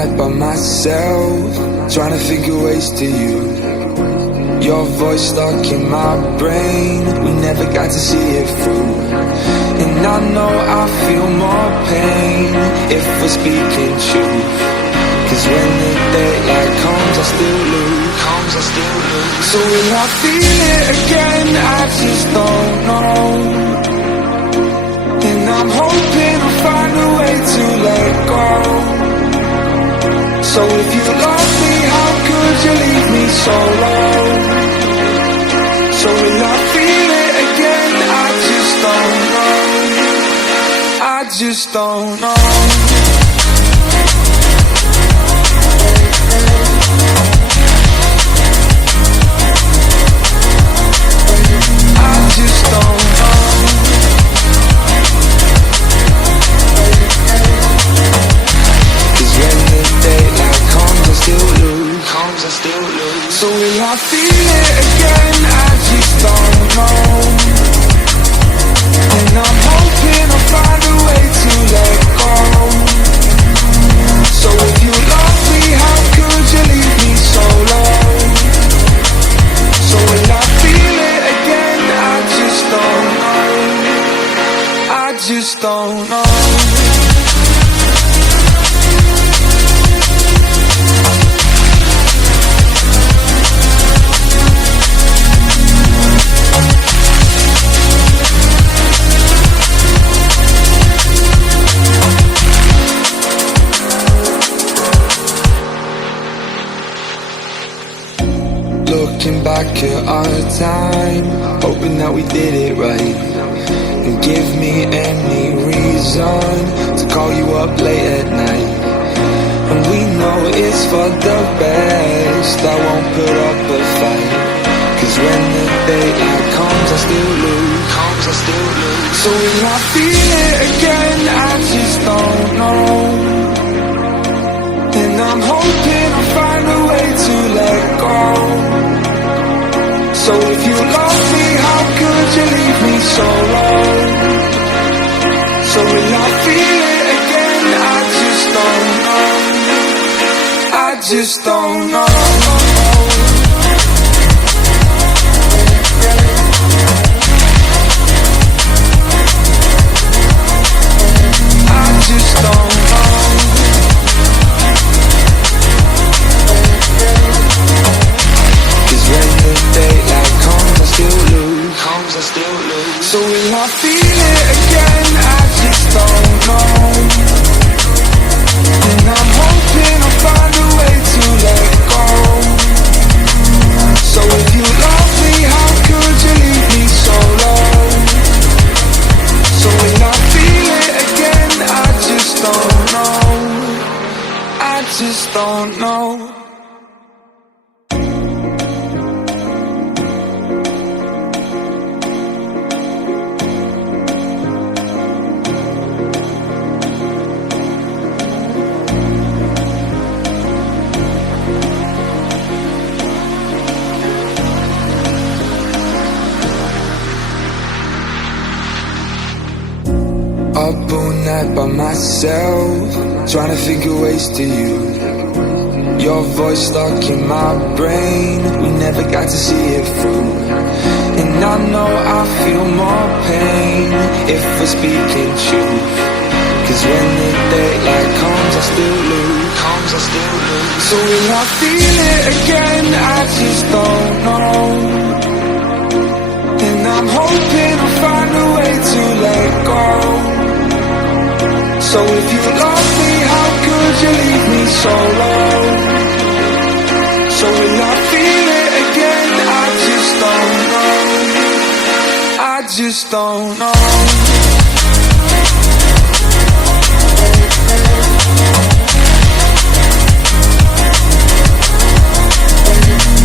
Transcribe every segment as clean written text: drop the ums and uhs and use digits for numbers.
night by myself, trying to think of ways to you. Your voice stuck in my brain, we never got to see it through. And I know I feel more pain if we're speaking truth. Cause when the daylight comes I still lose. So will I feel it again? I just don't know. And I'm hoping I'll find a way to let go. So if you love me, how could you leave me so low? So will I feel it again? I just don't know. I just don't know. I just don't know. Cause when the daylight comes I still lose. So will I feel it again? I just don't know. And I'm hoping I'll find a way to let go. So if you love me, how could you leave me so low? So will I feel it again? I just don't know. I just don't know. Looking back at our time, hoping that we did it right. And give me any reason to call you up late at night. And we know it's for the best, I won't put up a fight. Cause when the daylight comes I still lose. So will I feel it again? I just don't know. And I'm hoping I'll find a way to let go. So if you love me, how could you leave me so low? So will I feel it again? I just don't know. I just don't know. I just don't know. Cause when the daylight comes I still lose. So will I feel it again? I just don't know. And I'm hoping I'll find a way to let go. So if you love me, how could you leave me so low? So will I feel it again? I just don't know. I just don't know. Up all night by myself, trying to think of ways to you. Your voice stuck in my brain, we never got to see it through. And I know I feel more pain if we're speaking truth. Cause when the daylight comes I still lose. So will I feel it again? I just don't know. And I'm hoping I'll find a way to let go. So if you love me, how could you leave me so low? So will I feel it again? I just don't know. I just don't know.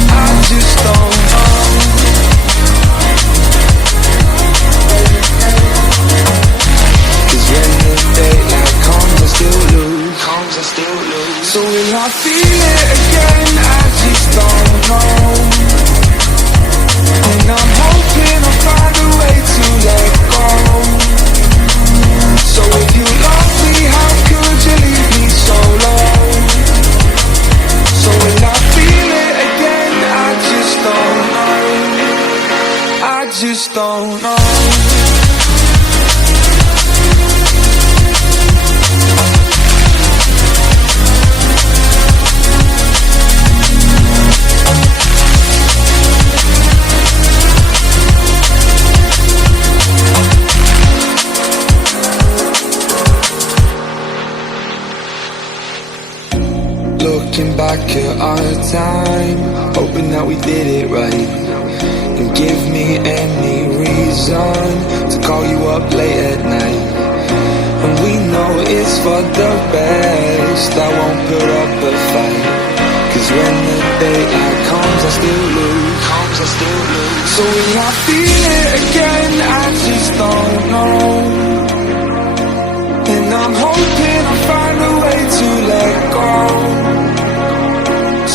I just don't know. Cause when the daylight comes I still lose. So will I feel it again? I just don't know. And I'm hoping I'll find a way to let go. So if you love me, how could you leave me so low? just don't know. Looking back at our time, hoping that we did it right, and give me any reason to call you up late at night. And we know it's for the best, I won't put up a fight, 'cause when the daylight comes I still lose. So will I feel it again? I just don't know. And I'm hoping I'll find a way to let go.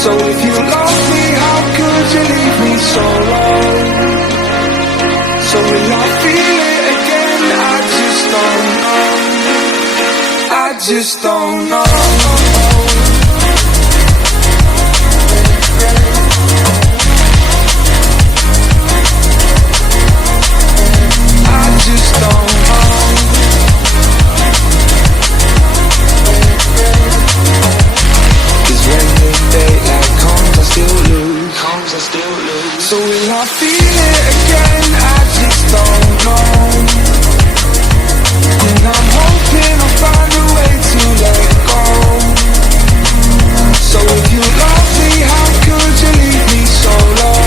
So if you love me, how could you leave me so low? So will I feel it again? I just don't know. I just don't know. I just don't know. 'Cause when the daylight comes I still lose. So will I feel it again? I just don't know. And I'm hoping I'll find a way to let go. So if you love me, how could you leave me so low?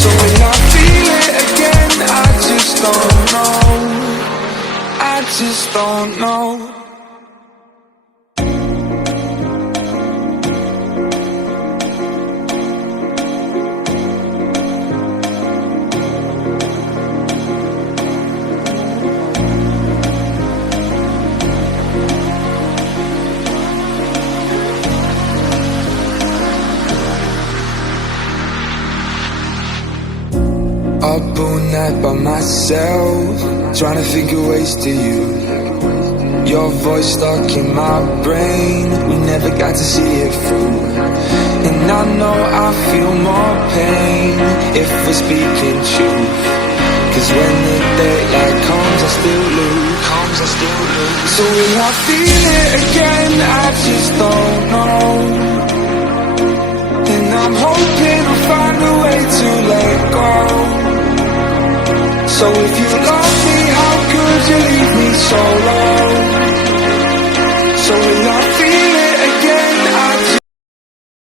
So will I feel it again? I just don't know. I just don't know. Up all night by myself, trying to think of ways to you. Your voice stuck in my brain, we never got to see it through. And I know I feel more pain if we're speaking truth. 'Cause when the daylight comes I still lose. So will I feel it again? I just don't know. And I'm hoping I'll find a way to let go. So if you